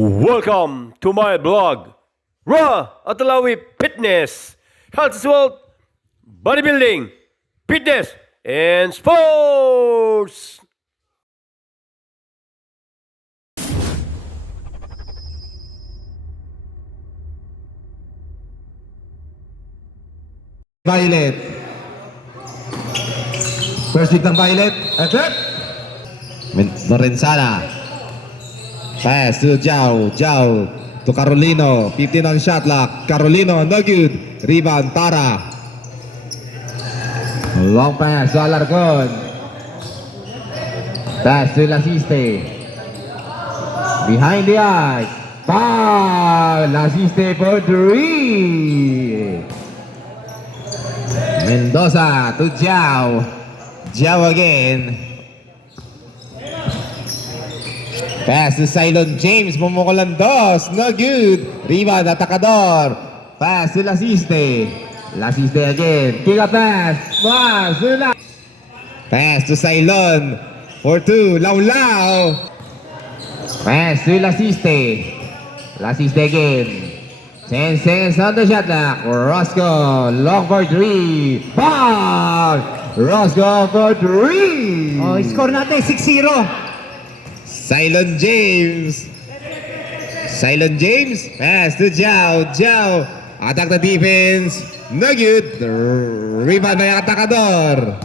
Welcome to my blog, Raw Atalawi Fitness, Health is Wealth, Bodybuilding, Fitness, and Sports. Violet. First hit ng Violet. And set. Lorenzana. Pass to Jao. Jao to Carolino. 15 on shot clock. Carolino, no good. Rebound, Tara. Long pass to Alarcon. Pass to Lasiste. Behind the arc. Foul. Lasiste for three. Mendoza to Jao. Jao again. Pass to Silon James. Mumukulan dos. No good. Rebound, Atacador. Pass to Lasiste. Lasiste again. Kick a pass. Pass to Silon. For two. Lau. Pass to Lasiste. Lasiste again. 10 seconds on the shot clock. Roscoe, long for three. Foul! Roscoe for three. Oh, score natin 6-0. Silon James. Silon James. Pass to Jao. Jao. Attack the defense. No good. Rebound by Atacador.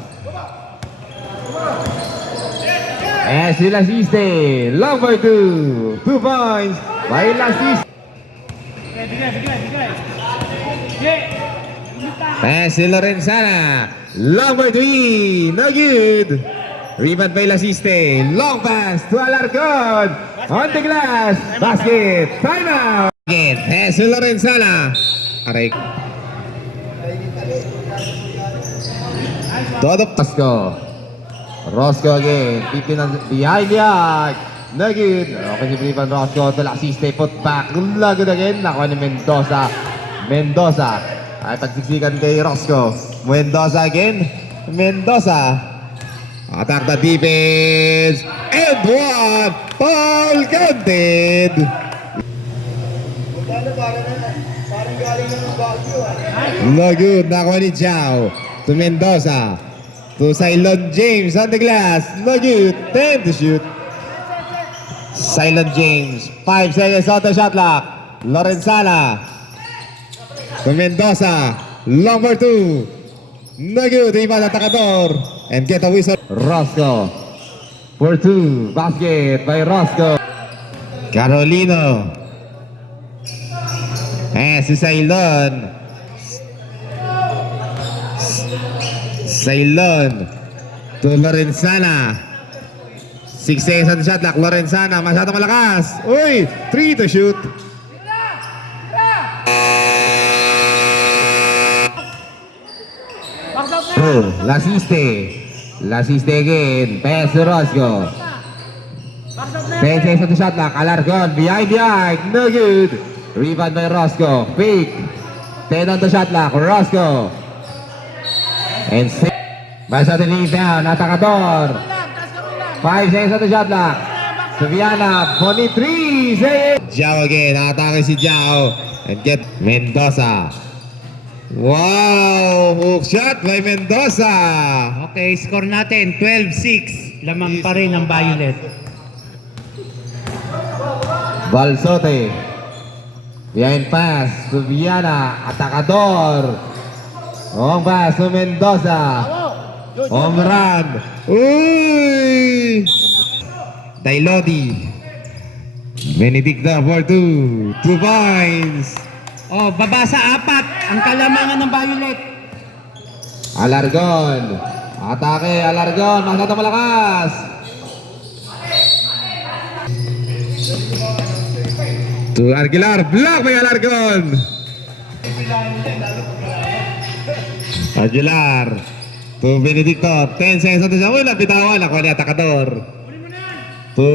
Pass to Lasiste. Long for two. 2 points by Lasiste. Pass to Lorenzana. Long for three. No good. Rebound by Lasiste. Long pass to Alarcon. On the glass. Basket. Timeout. Again. Pass to Lorenzana. Aray. Todo Roscoe. Roscoe again. 15 on behind the arc. No good. Okay, si Rebound Roscoe to Lasiste. Put back. No good again. Nakuha ni Mendoza. Mendoza. Ay pagsiksikan kay Roscoe. Mendoza again. Mendoza. Attack the defense. And one. Foul counted. No good. Nakuha ni Jao. To Mendoza. To Silon James on the glass. No good. 10 to shoot. Silent James. 5 seconds on the shot clock. Lorenzana. To Mendoza. Long for two. No good. Rebound Atacador. And get a whistle. Roscoe. For two. Basket by Roscoe. Carolino. Pass to Silon. Silon. To Lorenzana. 6 seconds on the shot clock. Lorenzana, masyadong malakas. Uy, 3 to shoot. Oh, Lasiste. Lasiste again. Pass to Roscoe. 10 seconds on the shot clock. Alarcon behind the arc. No good. Rebound by Roscoe. Fake. 10 on the shot clock. Roscoe. And 6. Masyadong rebound. Atacador. 5 seconds on the shot clock. Subiana, 23 seconds. Jao again. Atake si Jao. And get Mendoza. Wow! Hook shot by Mendoza. Okay, score natin 12-6. Lamang pa rin ang Violet. Balsote. Behind pass. Subiana. Atacador. Long pass to Mendoza. Home run. Uy! Dailodi. Benedicta for two. 2 points. Oh, baba sa 4. Ang kalamangan ng Violet. Alarcon. Atake. Alarcon. Masyadong malakas. To Aguilar. Block by Alarcon. Aguilar. To Benedicto. 10 seconds on the shot. Wala, bitawan. Ako ni Atacador. To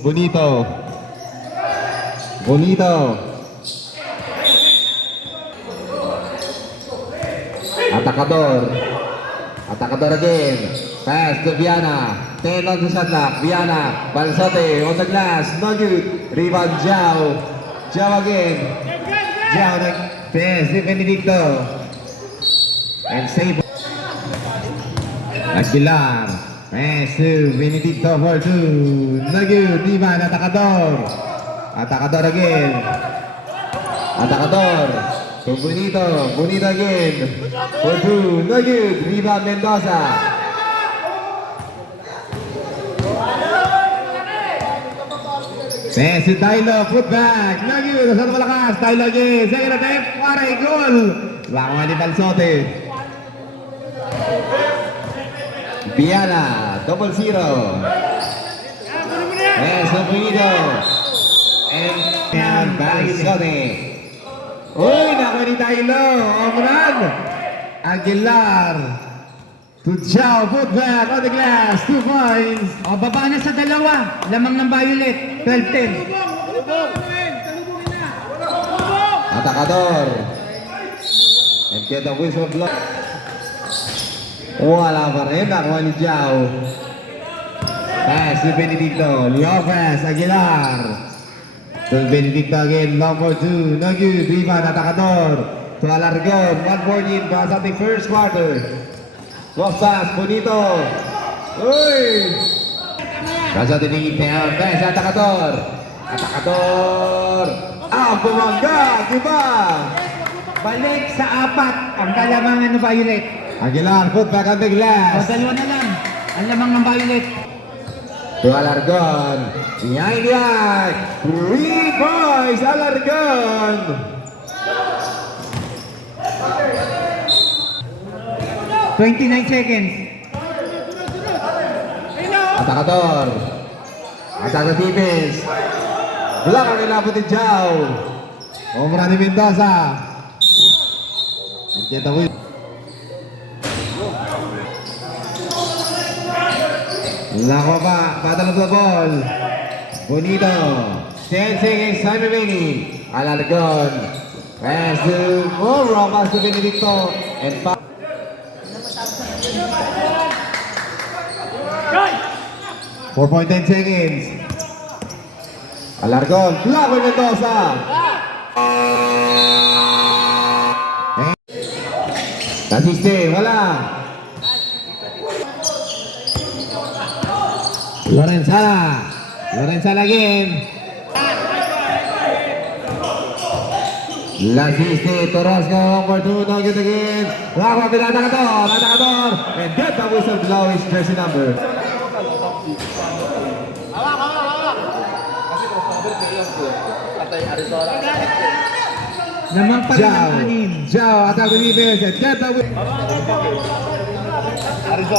Bonito. Bonito. Atacador. Atacador again. Pass to Viana. 10 on the shot clock. Viana, Balsote on the glass. No good. Rebound, Jao. Jao again. Jao nag-pass ni Benedicto. And save. Aguilar. Pass to Benedicto for 2. No good. Rebound, Atacador. Atacador again. Atacador. To Bonito. Bonito again. For 2. No good. Rebound, Mendoza. Messi Tylo, put back. Lagi, satu malakas. Tylo again. Second attempt. Waray, goal. Lakuan ni Balsote. Viana, 0-0. Messi Bonito. And Balsote. Uy, nakuha ni Tylo. Home run. Aguilar. To Jao, put back on the glass. 2 points. O, baba na sa dalawa. Lamang ng Violet. 12-10. Atacador. And get the whistle blow. Wala pa rin. Nakuha ni Jao. Pass to Benedicto. Lopez Aguilar. To Benedicto again. Long for 2. No good. Rebound Atacador. To Alargon. 1-14 pa sa ating first quarter. Cross pass. Bonito. Uy! Nasa ating down. Pass Atacador. Atacador. Bumangga. Diba? Balik sa 4 ang kalamangan ng Violet. Aguilar, put back on the O, glass. dalawa na lang. Ang lamang ng Violet. To Alargon. Behind the arc. 3 points. Alargon. $29 seconds. Atacador. Attack the defense. Block ang ilapot ni Jao. Umra ni Mendoza. And get the win. Lako pa. Battle of the ball. Bonito. 10 seconds time remaining. Alargon. Pass to Moro. Pass to Benedicto. And 4.10 seconds. Alargon. Block with Mendoza. Nasiste. Wala. Lorenzana. Lorenzana again. Lasiste. Torosco. For 2. No good again. Lako with Atacador. Atacador. And get the whistle blow his jersey number. Lamang pa rin Jao. ang 6. Jao. Attack the defense. And get the whistle.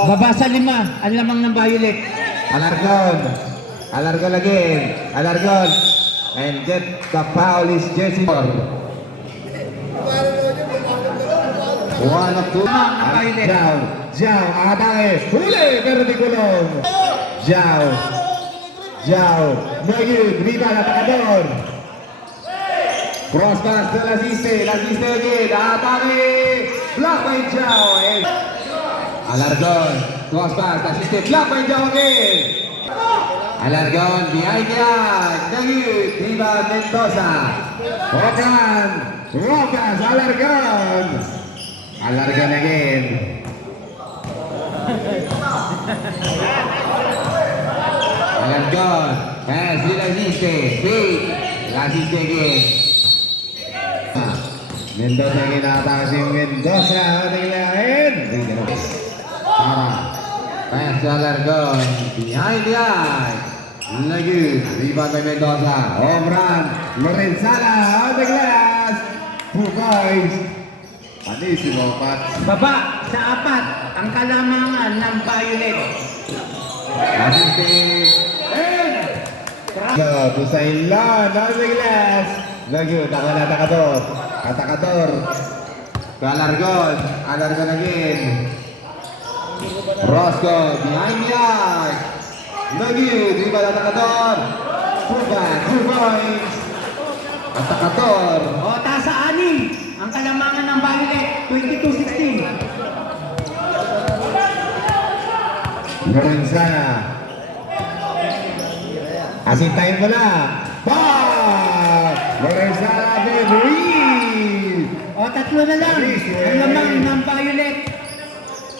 Baba sa 5 ang lamang ng Violet. Alargon. Alargon again. Alargon. And get the foul is jersey. One of 2. Jao. Jao. Atake. Huli. Pero di kulong. Jao. Jao. Magid. Rebound. Atacador. Cross pass to Lasiste. Lasiste again. Atake. Block by Jao. And Alargon. Cross pass. Lasiste. Block by Jao again. Alargon. Behind the arc. Magid. Rebound Mendoza. Rocan. Rocas. Alargon. Alargon again. Alargon. Pass to Lasiste. Speed. Lasiste again. Mendoza ginatake si Mendoza. Tinglain. Pass to Alargon. Behind the arc. Lagi. Rebound by Mendoza. Home run. Lorenzana on the glass. 2 points. Panisimo, Pat. Baba sa 4 ang kalamangan ng Violet. Asiste. To sa ilan on the glass. Lagi. Takal Atacador. Atacador. To Alargon. Alargon again. Rosco. Behind the arc. Lagi. Rebound Atacador. Pull back. 2 points. Atacador. O, taas sa 6 ang kalamangan ng Violet. 22-16. Lorenzana. Asintayin mo na. Bang! Lorenzana Ruiz! O, tatlo na lang. Ang lamang ng violet.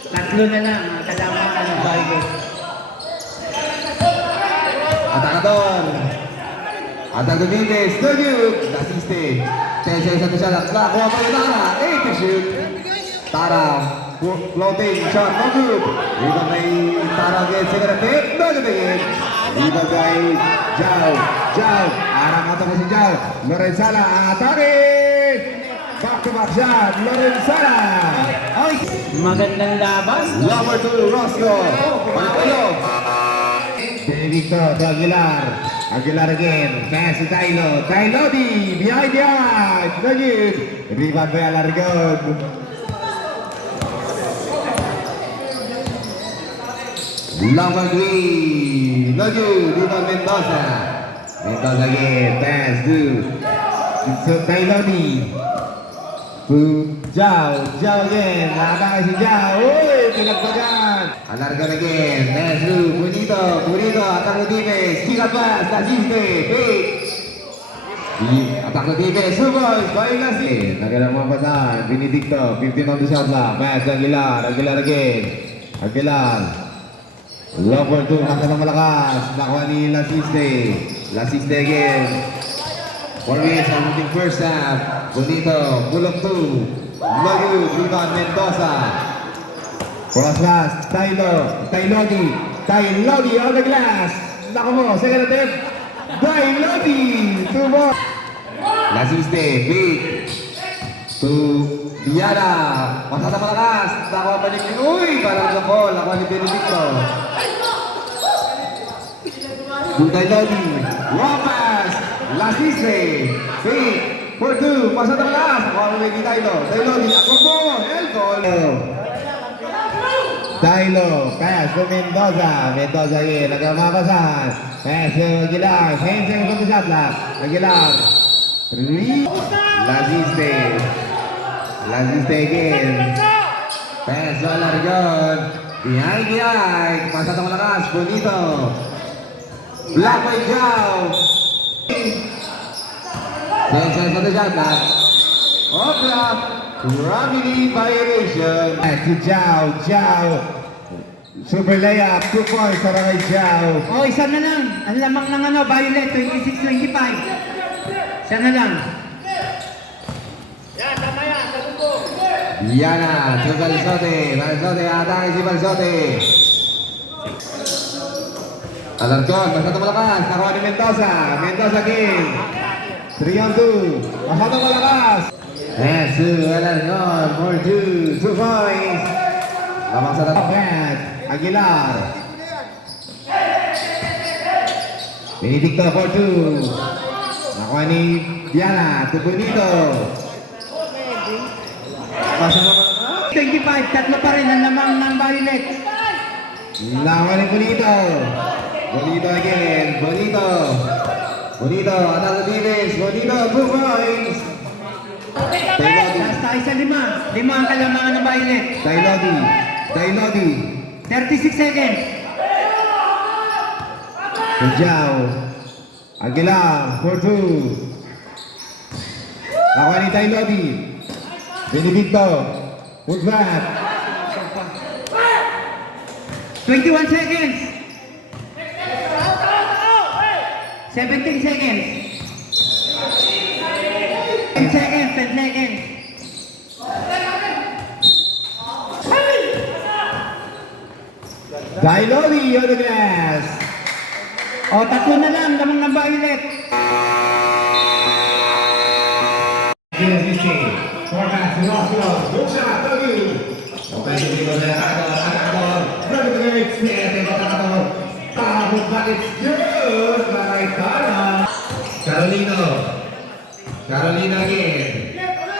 Tatlo na lang. Ang kalamangan ng violet. Atacador. Atacador Vives. No good. Nasiste. 10-1 siya. Nakuha pa yung Tara. 8 to shoot. Tara. Floating shot. No good. Rebound by Tara again. Second attempt. No good again. Rebound by Jao. Jao. Arang ato na si Jao. Lorenzana. Atake. Back to back shot. Lorenzana. Oy, magandang laban. Number 2, Roscoe. Panatalo. Benedicto to Aguilar. Aguilar again. Pass to Tylo. Tylo di. Behind the arc. No good. Rebound by Alargon. Number 3. No good. Rebound Mendoza. Mendoza again. Pass to Tylo di. To Jao. Jao again. Nakatake si Jao. Uy! Pinagpagan. Alargan again. Nesru. Bonito. Bonito. Attack no defense. Kick pass. Nasiste. Fake. Attack no defense. Suboy. Baik nasi. Nagalang mga pasan. Benedicto. 15 on the shot clock. Pass. Aguilar. Aguilar again. Aguilar. Lower 2. Nasa ng malakas. Nakuha ni Lasiste. Lasiste again. 4 minutes on first half. Bonito, pull-up 2. Lagu, rebound Mendoza. Cross pass, Taylodi on the glass. Nako mo, second attempt. Taylodi, 2 more. Lasiste, big. To Diana. Pasada malakas. Nakuha pa ni Uy, parang nakol. Nakuha ni Benedicto. To Taylodi. Long pass. Lasiste. Big. For 2. Pasada malakas. Nakuha mo ni Taylor. Taylodi. Ako mo. Elcol. Tylo, pass to Mendoza. Mendoza again, nagkamapasan. Pass to Aguilar. 10 seconds on the shot clock. Aguilar. 3. Lasiste. Lasiste again. Pass to Alargon. Behind the arc. Pasada malakas. Bonito. Block by Jao. 10 seconds on the shot clock. Off block. Gravity violation. Back to Jao. Jao. Super layup. 2 points para kay Jao. O, isa na lang. Ang lamang ng violet. 26-25. Isa na lang. Diana. To Balsote. Balsote. Atake si Balsote. Alarcon. Masyado malakas. Nakuha ni Mendoza. Mendoza again. 3 on 2. Masyado malakas. Yes, Alarcon. More 2 points. Lamang sa dapat. Aguilar. Benedicto for 2. Nakuha ni Diana. To Bonito. Masyado malakas. 25, tatlo pa rin ang lamang ng violet. Nakuha ni Bonito. Bonito again. Bonito. Bonito. Attack the defense. Bonito. 2 points. Taylodi. Last tayo sa 5. 5 ang kalamangan ng violet. Taylodi. Taylodi. 36 seconds. Jao. Aguilar. For 2. Nakuha ni Taylodi. Benedicto. Put back. 21 seconds. 17 seconds. 10 seconds, 10 seconds. Taylodi on the glass. O, tatlo na lang, lamang ng violet. Forecast to Roscoe. Good shot. No good. Offensive rebound by Atacador. Running to the right. Snare by Atacador. Tapos but it's good. By Tara. Carolino. Carolina again.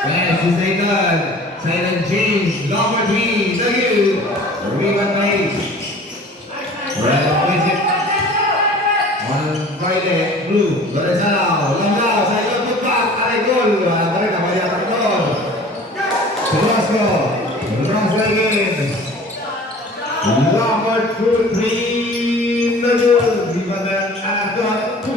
Yes, he's a good. Silent James. Number 3. No good. Rebound by Well, visit. On Violet. Blue. Lorenzana. Langgaw. Sa iyo. Putback. Aray goal. Aray kamay Atacador. Roscoe. Roscoe again. Number 2, 3. No good. Rebound by Alarcon.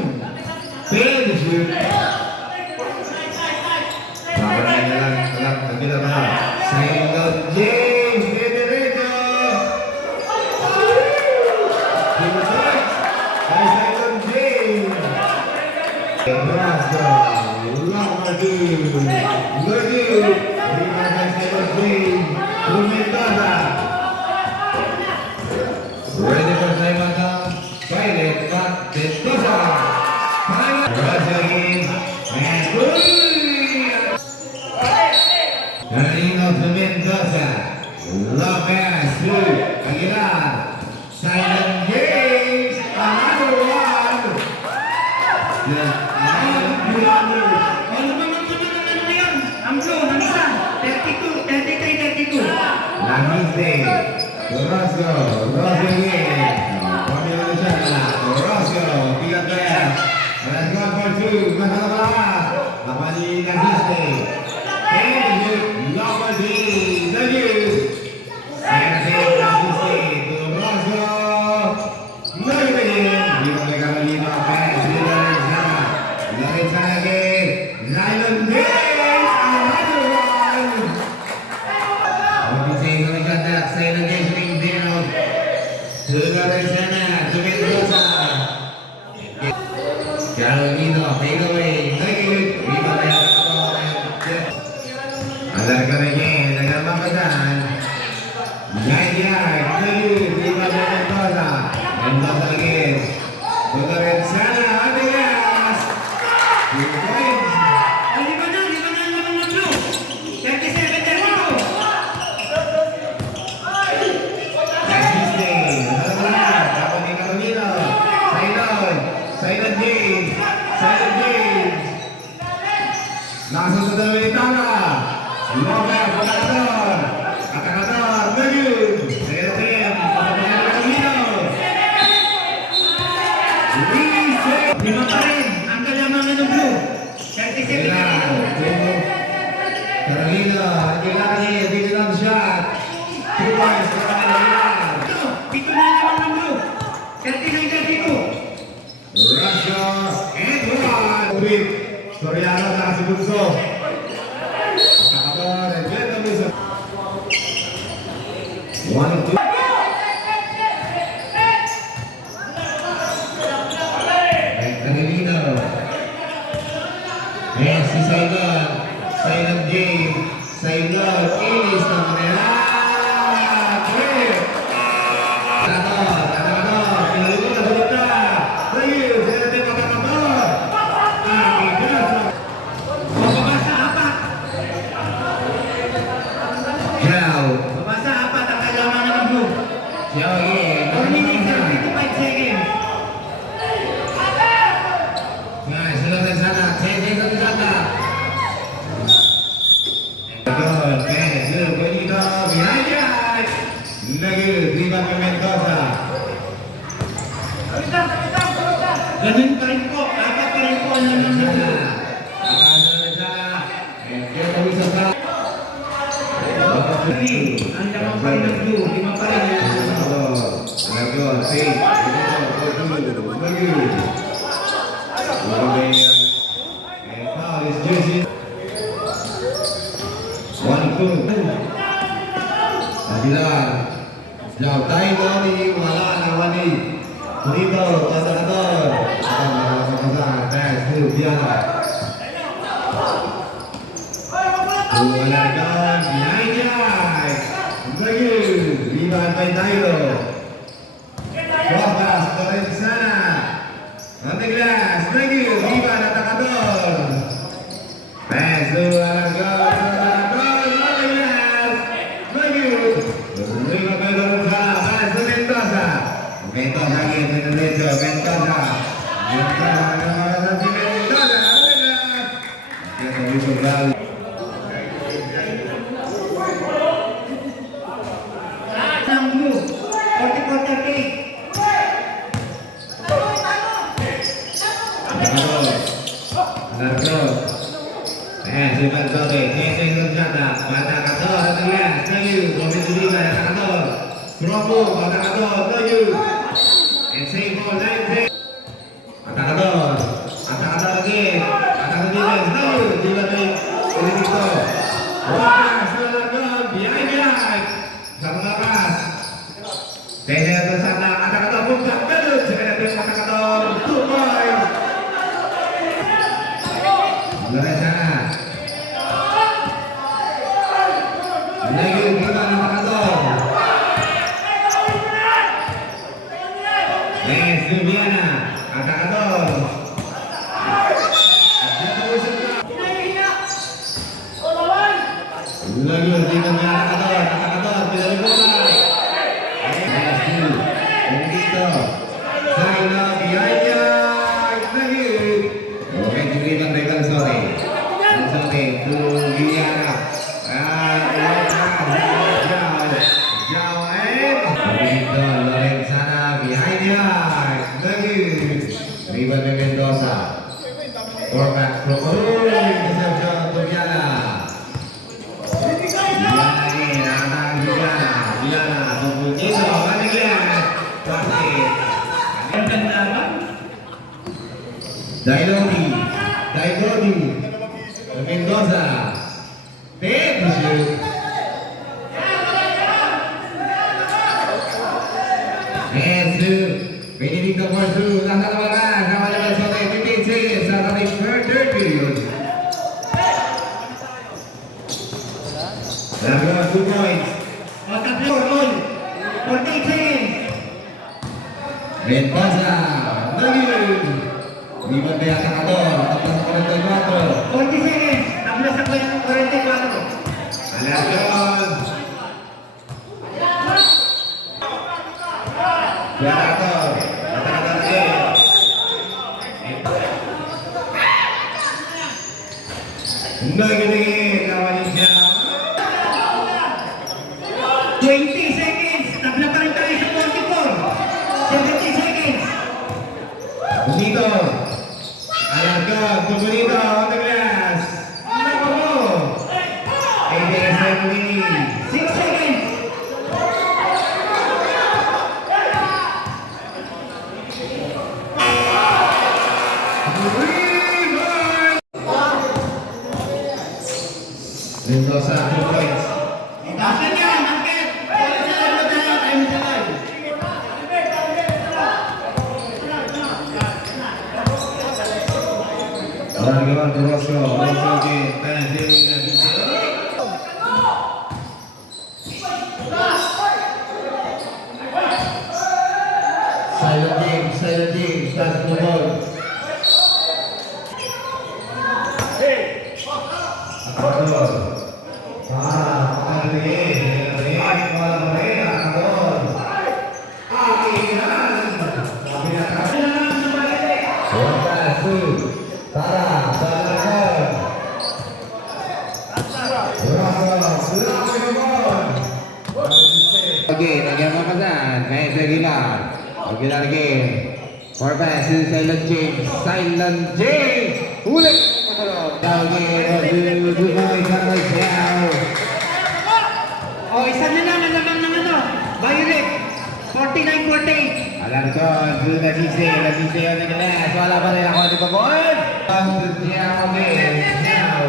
Lagi naman. Sailor James. Diretso. Pinusay. Kay Sailor James. Roscoe. Lagi. Lima kay Sailor James. Mendoza. Ready for time out. Violet Pat Mendoza. Roscoe. And Carino to Mendoza. Lopez to Aguilar. Simon James. Another one. Ang blue, ng isa. 32, 33, 32. Langiste. Roscoe. Roscoe. Pamilya na siya. Roscoe. Tiga kaya. Let's go for two. Masalamat. Lapan ni Langiste. And Lombardi. Lagi. Saya nasib Langiste. To Roscoe. Lagi lagi. Lima kali Carolina. Pass. Lorenza. Lorenza lagi. Nylon James. Another one. Pag-isay ko ng ganda. Sa'yo na James Ringdino. To Lorenza na. To Mendoza. Carolino. Take away. Lagi. Lima kali ako. Alarga na yan. Nagamapasan. Yay. Lagi. Lima kali Mendoza. Mendoza lagi. To Lorenza na. Adidas. 2 points. Oh, lima na naman ng blue. 37, 32. Langiste. Nalaglag. Tapos ni Carolino. Sailor. Sailor James. Sailor James. Nasa sa dalawa ni Tara. Lopez. Atakador. Atakador. Nagyun. Sailor James. Papapayan ni Carolino. Lise. Lima pa rin. Ang kalamangan ng blue. 37, 32. Carolina. Kailangan niya. Big long shot. 2 points. Carolina. Pito na naman ng blue. 39, 32. Russia and one with Soriano na si Bunso. Kakabor and Glenn Misa. 1 of 2. And Carolina. And si Sailor. Sailor James. Sailor. Inis na manera. Great. Atakador. Pinalito na balita. Lagi. Sailor James atakador. Adidas. Bababa sa apat. Ciao. Bababa sa apat ang kalamangan ng blue. Ciao again. 4 minutes and 55 seconds. Nice. Sudah dari sana. Cek satu sana. Betul. Pass. Bonito. Behind guys. Lagi. Terima ke Mendoza. Ganun pa rin po. Apat pa rin po ang naman ng Sana. blue. Akan dari sana. And kita bisa sa. Ang lamang pa rin ng blue. Lima pa rin. Lagi. Safe. Lagi. And now is Jersey. 1-2. Aguilar. Jauh tayo ni wala na wani. Dito, Atakador. Akan makakapasang. Pass to Biala. Tuwalagan. Behind guys. Lagi. Rebound by Tayo. Rojas. Torres sana. On the glass. Lagi. Rebound Atakador. Pass to Alargon. Alargon. On the glass. Lagi. Rebound by Lorenza. Pass to Mendoza. Mendoza lagi. Mendoza. Mendoza. Mendoza. Mendoza. Mendoza. On the glass. Kita bisa balik. Ng blue. 44-38. Alargon. Si Valverde, tiene Gonzaga, Atakador, atrás, Nayu, momento libre, Atakador, Promo, Atakador, Nayu, and same ball, 9-10. Atakador, Atakador again, Atakador defense, Nayu, Di Batay, Ulit ito, Walker, Lagi, hindi ka may atakador, pinalikutan. Lagi, dito. Saila, behind yard, lagi. Okay, Julian Regalsore. Regalsore, to Villana. Jao, dito, Lorenzana, behind yard, lagi. Rival de Mendoza. Format from Sergio Tobiana. Diana, tunggu dito, balik yan. Plastic. Dailodi, Mendoza. Pedro shoot. Benedicto for two, nasa tawagan, nawala sa 15 seconds sa ating third period. Nagawa 2 points. Tatlo, all. 14 seconds. Mendoza, Nagin. Liban de atacador, tapos 44. 40 seconds. Tabla sa 44. Alarcón. Atacador, atacador Nagin, lawan siya. 20 seconds. Tabla pa rin tayo sa 44. 70 seconds. Dito. Alarcón, Tuburito, on the glass. Nakuha. 87 minutes. 6 seconds. Mendoza, 2 points. Asan yan? Angket. Time is alive. Nagawa ni Rosco again. Penalty na dito. Silent game, start the ball. Atacador. Again, again makasan. Kaya sa Aguilar. Aguilar again. For pass to Silent James. Silent James! Ulit! Again, Dubai Carmel. O, isa na lang. Alamang ng ano. Violet. 49-48. Alarcón, Lasiste on the glass. Wala pa rin ako dito po. Diao again. Diao.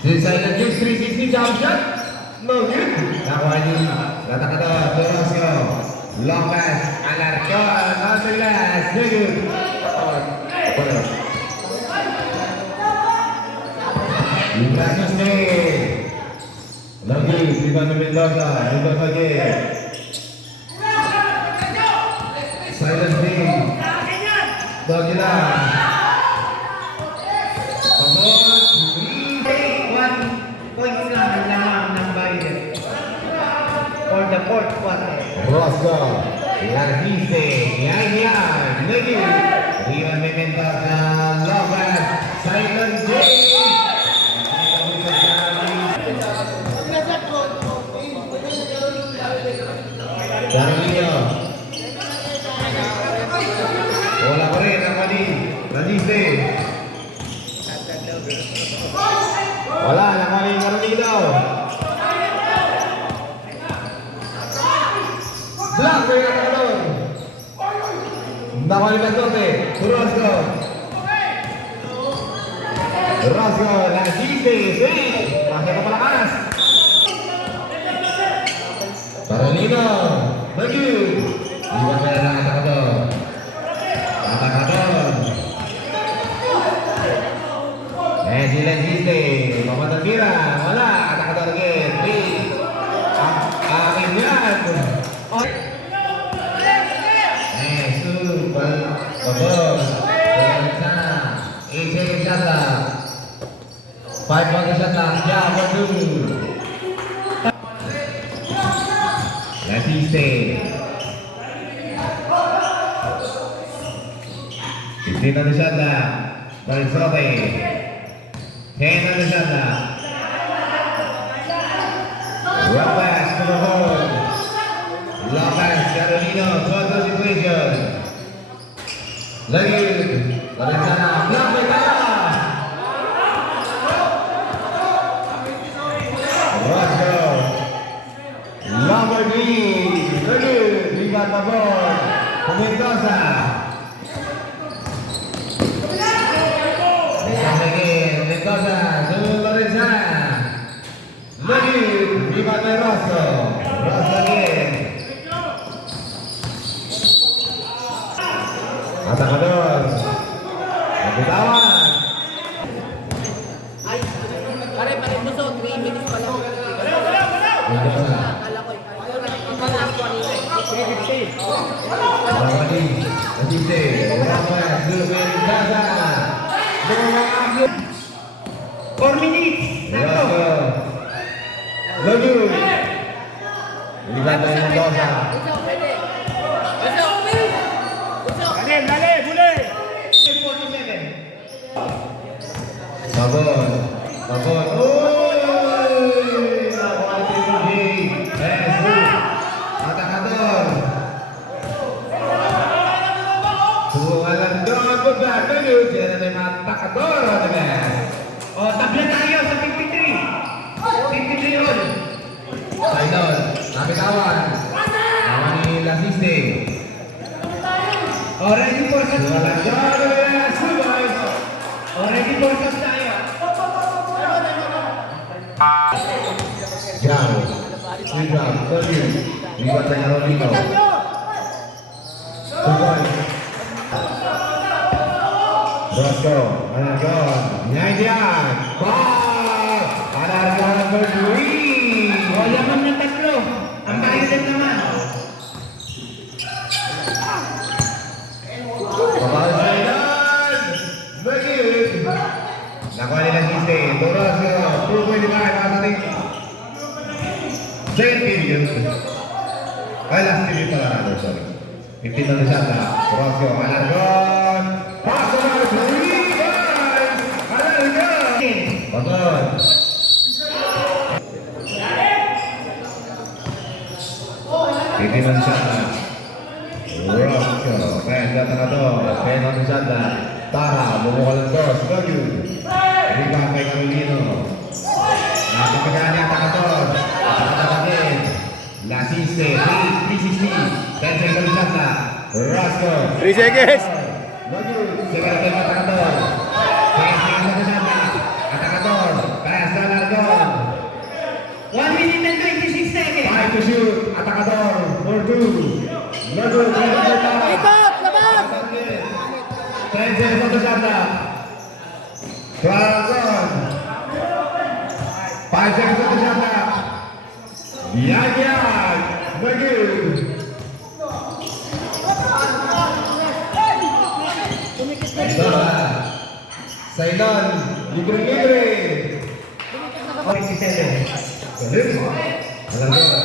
Silent James 360 jump shot. No good. Nakuha niyo. Atacador, Dorosio. Long pass. Alarcón, on the glass. No good. Lasiste. Lagi, Ivan Mendoza. Mendoza again. Silent game. Dogila. Pabot. 1 point lang ang lamang ng Violet. For the fourth quarter. Rosco. Largiste. Yan. Negi. Ivan Mendoza. Lopez. Silent game. Carolino. Wala pa rin ang mali. Radiste. Wala, nakali Carolino. Black, may nakakalaw. Nakali na dote. Rosco. Rosco, Radiste. Masya ka palakas. Carolino. Maju. Iwan ka na atacador. Atacador. Silent Giste. Pamatang Mira. Wala. Atacador again. 3. Akin yan. Pabos. AJ Sala. 5 on the shot clock. Yeah, 1-2. Lasiste. 15 on the shot clock. Marinsote. 10 on the shot clock. Run pass to the hole. Long pass, Carolino, 12 situation. Lagi, Valenciana, block by Kaya. Rosco, Lamborghini, lagi, Libat Pabon, Pumentosa. Mendoza, Zul Valenciana. Lagi, Libat by Rosco. Rosco again. Atacador. Nabitawan. Ay, pare gusto, 3 minutes pa lang. Mendoza. Akala ko, akala ko kanina. Ramadi. Asiste. Rafael. Zul Mendoza. 4 minutes. Rosco. Lagi. Libat by Mendoza. Gusto, pwede. Gusto, Dale, bule. 47. Babon. Babon. Uy! Nakuha si Fuji. Jesus. Atacador. Suwalan doon po ba? Ganun. Siya na may matacador. O, tabla tayo sa 53. 53 all. Sailon. Napitawan. Nawa ni Lasiste. O, ready for shots. Suwalan doon. Subay. O, ready for shots tayo. Jam. Swidram. Terjun. Libat by Carolino. Subay. Rosco. Anargon. Nyanyian. Ball. Anargon number 3. O, laban ng tatlo. Ang violet naman. Pabawal Sailon. Bagid. Nakuha nila Siste. Rosco. 2.5. Asating. Second period. Ay, last period pala natin. Sorry. 15 on the shot na. Rosco. Anargon. Paso na. 3 guys. Anargon. Patron. Hindi man siya na. Rosco. Kaya siya na to. Kaya naman siya na. Tara. Bumukal ng dos. Lagi. Riba kay Carolino. Napapagaan niya ang to. Nakatakin. Lasiste. 360. 10 seconds siya na. Rosco. 3 seconds. Lagi. Sigarat yung Atacador. 10 seconds na siya na. Atacador. Kaya sa Largon. 1 minute and 26 seconds. 5 to shoot. Atacador. 4-2. Lago. 3 to Tara. Ikot, labas! 10 seconds na siya na. Largon. 5 seconds na siya na. Yan. Magid. Sailon. Libre-libre. 47. Galing. Largon.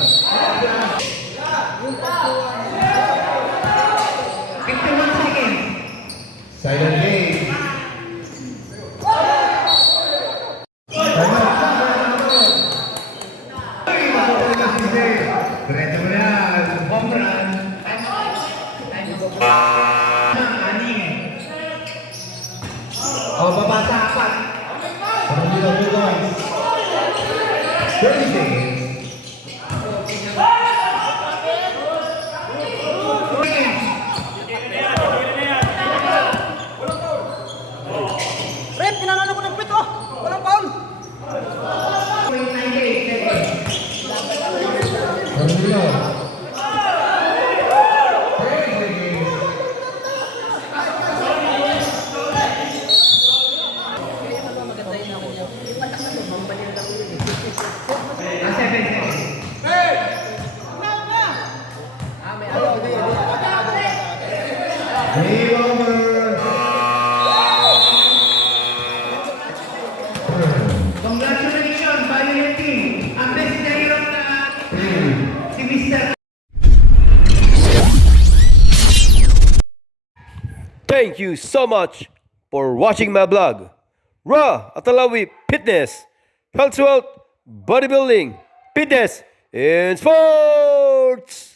51 seconds. Silent game. Diretso mo yan. Home run. Aning. O, baba sa apat. Parang dito, 2 points. 30 seconds. Red, pinanalo ko ng pit, oh! Walang foul! 98 seconds. Parang dito. 30 seconds. Thank you so much for watching my blog. Raw Atalawi Fitness, Health, Wealth, Bodybuilding, Fitness, and Sports!